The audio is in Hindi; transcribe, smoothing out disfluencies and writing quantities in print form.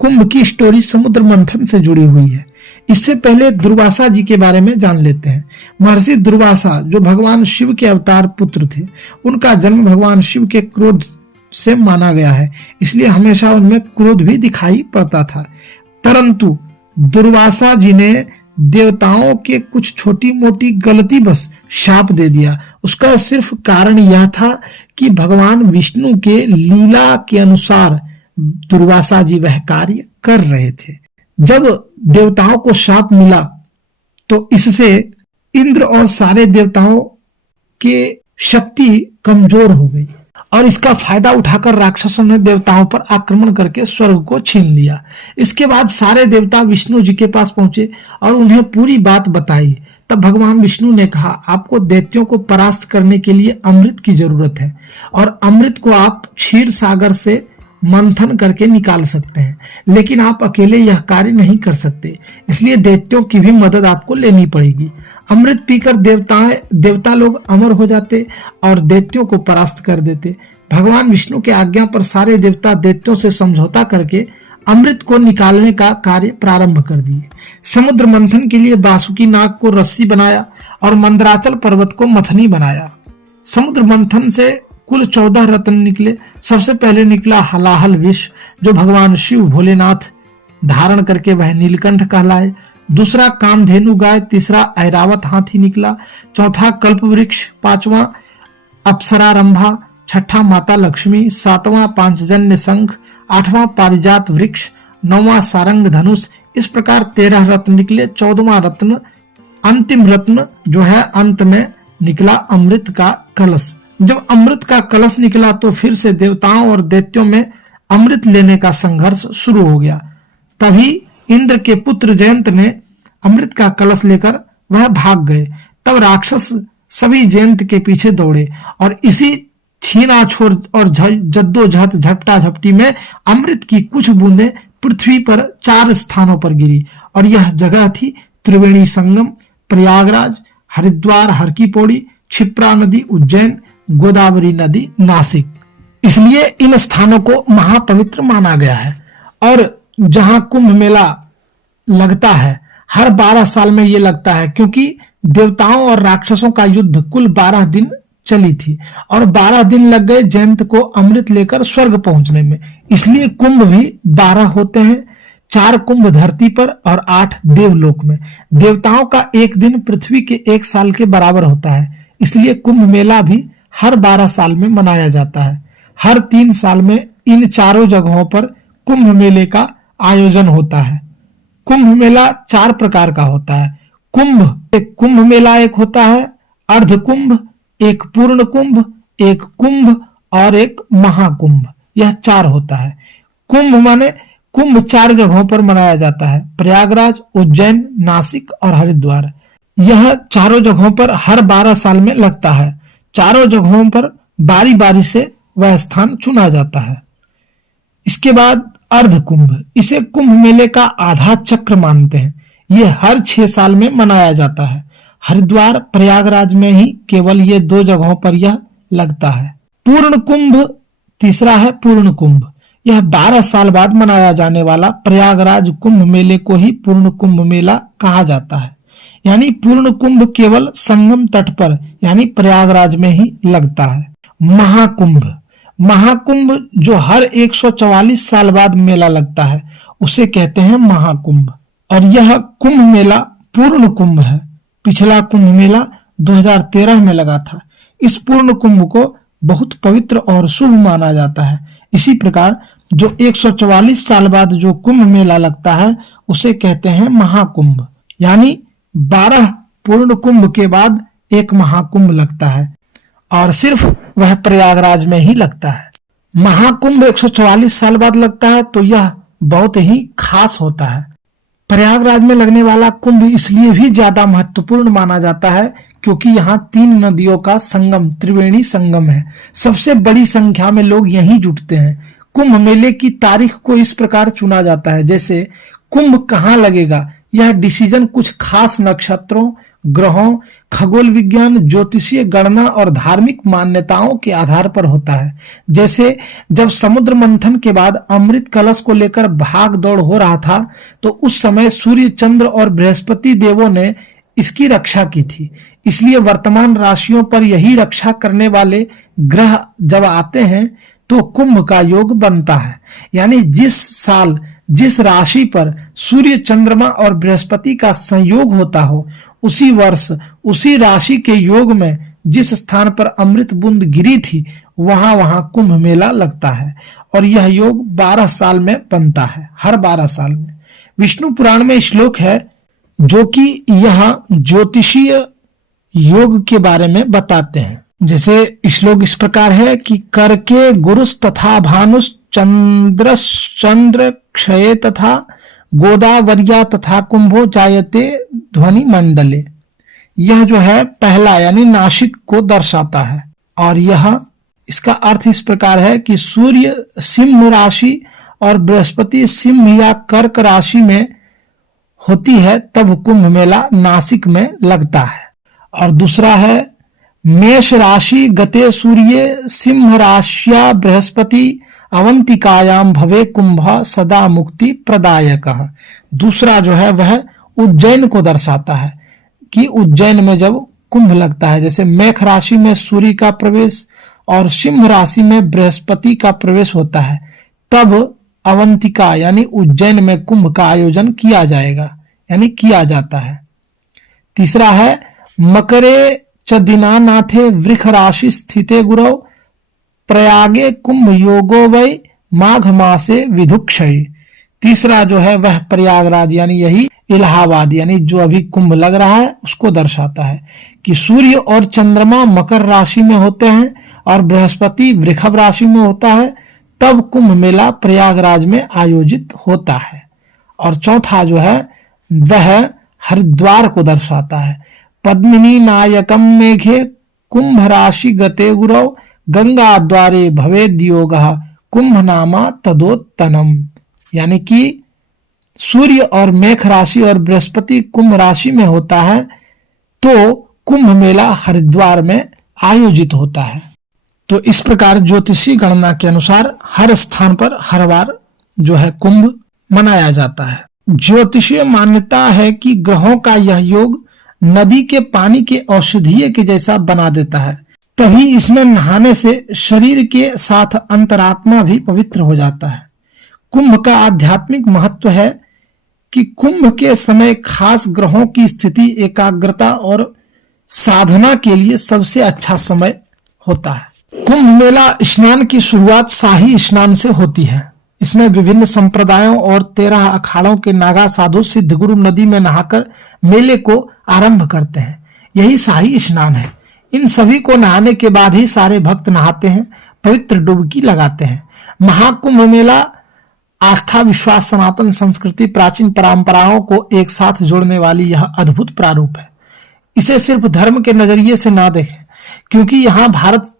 कुंभ की स्टोरी समुद्र मंथन से जुड़ी हुई है। इससे पहले दुर्वासा जी के बारे में जान लेते हैं। महर्षि दुर्वासा जो भगवान शिव के अवतार पुत्र थे, उनका जन्म भगवान शिव के क्रोध से माना गया है, इसलिए हमेशा उनमें क्रोध भी दिखाई पड़ता था। परंतु दुर्वासा जी ने देवताओं के कुछ छोटी मोटी गलती बस शाप दे दिया। उसका सिर्फ कारण यह था कि भगवान विष्णु के लीला के अनुसार दुर्वासा जी वह कार्य कर रहे थे। जब देवताओं को शाप मिला तो इससे इंद्र और सारे देवताओं के शक्ति कमजोर हो गई और इसका फायदा उठाकर राक्षसों ने देवताओं पर आक्रमण करके स्वर्ग को छीन लिया। इसके बाद सारे देवता विष्णु जी के पास पहुंचे और उन्हें पूरी बात बताई। तब भगवान विष्णु ने कहा, आपको दैत्यों को परास्त करने के लिए अमृत की जरूरत है और अमृत को आप क्षीर सागर से मंथन करके निकाल सकते हैं, लेकिन आप अकेले यह कार्य नहीं कर सकते, इसलिए दैत्यों की भी मदद आपको लेनी पड़ेगी। अमृत पीकर देवता लोग अमर हो जाते और दैत्यों को परास्त कर देते। भगवान विष्णु के आज्ञा पर सारे देवता दैत्यों से समझौता करके अमृत को निकालने का कार्य प्रारंभ कर दिए। समुद्र मंथन के लिए बासुकी नाग को रस्सी बनाया और मंदराचल पर्वत को मथनी बनाया। समुद्र मंथन से कुल 14 रत्न निकले। सबसे पहले निकला हलाहल विष, जो भगवान शिव भोलेनाथ धारण करके वह नीलकंठ कहलाए। दूसरा कामधेनु गाय, तीसरा ऐरावत हाथी निकला, चौथा कल्प वृक्ष, पांचवा अप्सरा रंभा, छठा माता लक्ष्मी, सातवां पांचजन्य शंख, आठवां पारिजात वृक्ष, नौवां सारंग धनुष। इस प्रकार 13 रत्न निकले। 14वां रत्न, अंतिम रत्न जो है अंत में निकला अमृत का कलश। जब अमृत का कलश निकला तो फिर से देवताओं और दैत्यों में अमृत लेने का संघर्ष शुरू हो गया। तभी इंद्र के पुत्र जयंत ने अमृत का कलश लेकर वह भाग गए। तब राक्षस सभी जयंत के पीछे दौड़े और इसी छीना छोड़ और जद्दोजहद झपटा झपटी में अमृत की कुछ बूंदें पृथ्वी पर 4 स्थानों पर गिरी और यह जगह थी त्रिवेणी संगम, प्रयागराज, हरिद्वार, हर की पौड़ी, क्षिप्रा नदी उज्जैन, गोदावरी नदी नासिक। इसलिए इन स्थानों को महापवित्र माना गया है। और जहां कुंभ मेला लगता है हर 12 साल में ये लगता है, क्योंकि देवताओं और राक्षसों का युद्ध कुल 12 दिन चली थी और 12 दिन लग गए जयंत को अमृत लेकर स्वर्ग पहुंचने में। इसलिए कुंभ भी 12 होते हैं, 4 कुंभ धरती पर और 8 देवलोक में। देवताओं का एक दिन पृथ्वी के 1 साल के बराबर होता है, इसलिए कुंभ मेला भी हर 12 साल में मनाया जाता है। हर 3 साल में इन चारों जगहों पर कुंभ मेले का आयोजन होता है। कुंभ मेला 4 प्रकार का होता है। कुंभ मेला एक होता है, अर्ध कुंभ, एक पूर्ण कुंभ, एक कुंभ और एक महाकुंभ। यह 4 होता है। कुंभ माने कुंभ 4 जगहों पर मनाया जाता है, प्रयागराज, उज्जैन, नासिक और हरिद्वार। यह चारों जगहों पर हर 12 साल में लगता है। चारों जगहों पर बारी बारी से वह स्थान चुना जाता है। इसके बाद अर्ध कुंभ, इसे कुंभ मेले का आधा चक्र मानते हैं। यह हर 6 साल में मनाया जाता है। हरिद्वार, प्रयागराज में ही केवल ये 2 जगहों पर यह लगता है। पूर्ण कुंभ तीसरा है। पूर्ण कुंभ यह 12 साल बाद मनाया जाने वाला प्रयागराज कुंभ मेले को ही पूर्ण कुंभ मेला कहा जाता है। यानी पूर्ण कुंभ केवल संगम तट पर यानी प्रयागराज में ही लगता है। महाकुंभ जो हर 144 साल बाद मेला लगता है उसे कहते हैं महाकुंभ। और यह कुंभ मेला पूर्ण कुंभ है। पिछला कुंभ मेला 2013 में लगा था। इस पूर्ण कुंभ को बहुत पवित्र और शुभ माना जाता है। इसी प्रकार जो 144 साल बाद जो कुंभ मेला लगता है उसे कहते हैं महाकुंभ। यानी 12 पूर्ण कुंभ के बाद एक महाकुंभ लगता है और सिर्फ वह प्रयागराज में ही लगता है। महाकुंभ 144 साल बाद लगता है तो यह बहुत ही खास होता है। प्रयागराज में लगने वाला कुंभ इसलिए भी ज्यादा महत्वपूर्ण माना जाता है क्योंकि यहाँ 3 नदियों का संगम त्रिवेणी संगम है। सबसे बड़ी संख्या में लोग यहीं जुटते हैं। कुंभ मेले की तारीख को इस प्रकार चुना जाता है जैसे कुंभ कहाँ लगेगा, यह डिसीजन कुछ खास नक्षत्रों, ग्रहों, खगोल विज्ञान, ज्योतिषीय गणना और धार्मिक मान्यताओं के आधार पर होता है। जैसे जब समुद्र मंथन के बाद अमृत कलश को लेकर भाग दौड़ हो रहा था, तो उस समय सूर्य, चंद्र और बृहस्पति देवों ने इसकी रक्षा की थी। इसलिए वर्तमान राशियों पर यही रक्षा करने वाले ग्रह जब आते हैं तो कुंभ का योग बनता है। यानी जिस साल जिस राशि पर सूर्य, चंद्रमा और बृहस्पति का संयोग होता हो, उसी वर्ष उसी राशि के योग में जिस स्थान पर अमृत बूंद गिरी थी, वहां वहां कुंभ मेला लगता है। और यह योग 12 साल में बनता है, हर 12 साल में। विष्णु पुराण में श्लोक है जो कि यह ज्योतिषीय योग के बारे में बताते हैं। जैसे श्लोक इस प्रकार है कि करके गुरुस तथा भानुस चंद्र क्षये तथा गोदावर्या तथा कुंभो जायते ध्वनि मंडले। यह जो है पहला यानी नासिक को दर्शाता है। और यह इसका अर्थ इस प्रकार है कि सूर्य सिंह राशि और बृहस्पति सिंह या कर्क राशि में होती है तब कुंभ मेला नासिक में लगता है। और दूसरा है मेष राशि गते सूर्य सिंह राशिया बृहस्पति अवंतिकायाम भवे कुंभ सदा मुक्ति प्रदायक। दूसरा जो है वह उज्जैन को दर्शाता है कि उज्जैन में जब कुंभ लगता है, जैसे मेष राशि में सूर्य का प्रवेश और सिंह राशि में बृहस्पति का प्रवेश होता है, तब अवंतिका यानी उज्जैन में कुंभ का आयोजन किया जाएगा, यानी किया जाता है। तीसरा है मकरे च दीनानाथे वृष राशि स्थिते गुरौ प्रयागे कुंभ योगो वै माघ मासे विधुक्षय। तीसरा जो है वह प्रयागराज यानी यही इलाहाबाद यानी जो अभी कुंभ लग रहा है उसको दर्शाता है कि सूर्य और चंद्रमा मकर राशि में होते हैं और बृहस्पति वृषभ राशि में होता है, तब कुंभ मेला प्रयागराज में आयोजित होता है। और चौथा जो है वह हरिद्वार को दर्शाता है। पद्मिनी नायकम मेघे कुंभ राशि गते गुरौ गंगा द्वारे भवेद योगः कुंभ नामा तदोत्तनम। यानी कि सूर्य और मेष राशि और बृहस्पति कुंभ राशि में होता है तो कुंभ मेला हरिद्वार में आयोजित होता है। तो इस प्रकार ज्योतिषी गणना के अनुसार हर स्थान पर हर बार जो है कुंभ मनाया जाता है। ज्योतिषीय मान्यता है कि ग्रहों का यह योग नदी के पानी के औषधीय के जैसा बना देता है, तभी इसमें नहाने से शरीर के साथ अंतरात्मा भी पवित्र हो जाता है। कुंभ का आध्यात्मिक महत्व है कि कुंभ के समय खास ग्रहों की स्थिति, एकाग्रता और साधना के लिए सबसे अच्छा समय होता है। कुंभ मेला स्नान की शुरुआत शाही स्नान से होती है। इसमें विभिन्न संप्रदायों और 13 अखाड़ों के नागा साधु सिद्ध गुरु नदी में नहाकर मेले को आरंभ करते हैं। यही शाही स्नान है। इन सभी को नहाने के बाद ही सारे भक्त नहाते हैं, पवित्र डुबकी लगाते हैं। महाकुंभ मेला आस्था, विश्वास, सनातन संस्कृति, प्राचीन परंपराओं को एक साथ जोड़ने वाली यह अद्भुत प्रारूप है। इसे सिर्फ धर्म के नजरिए से ना देखें, क्योंकि यहाँ भारत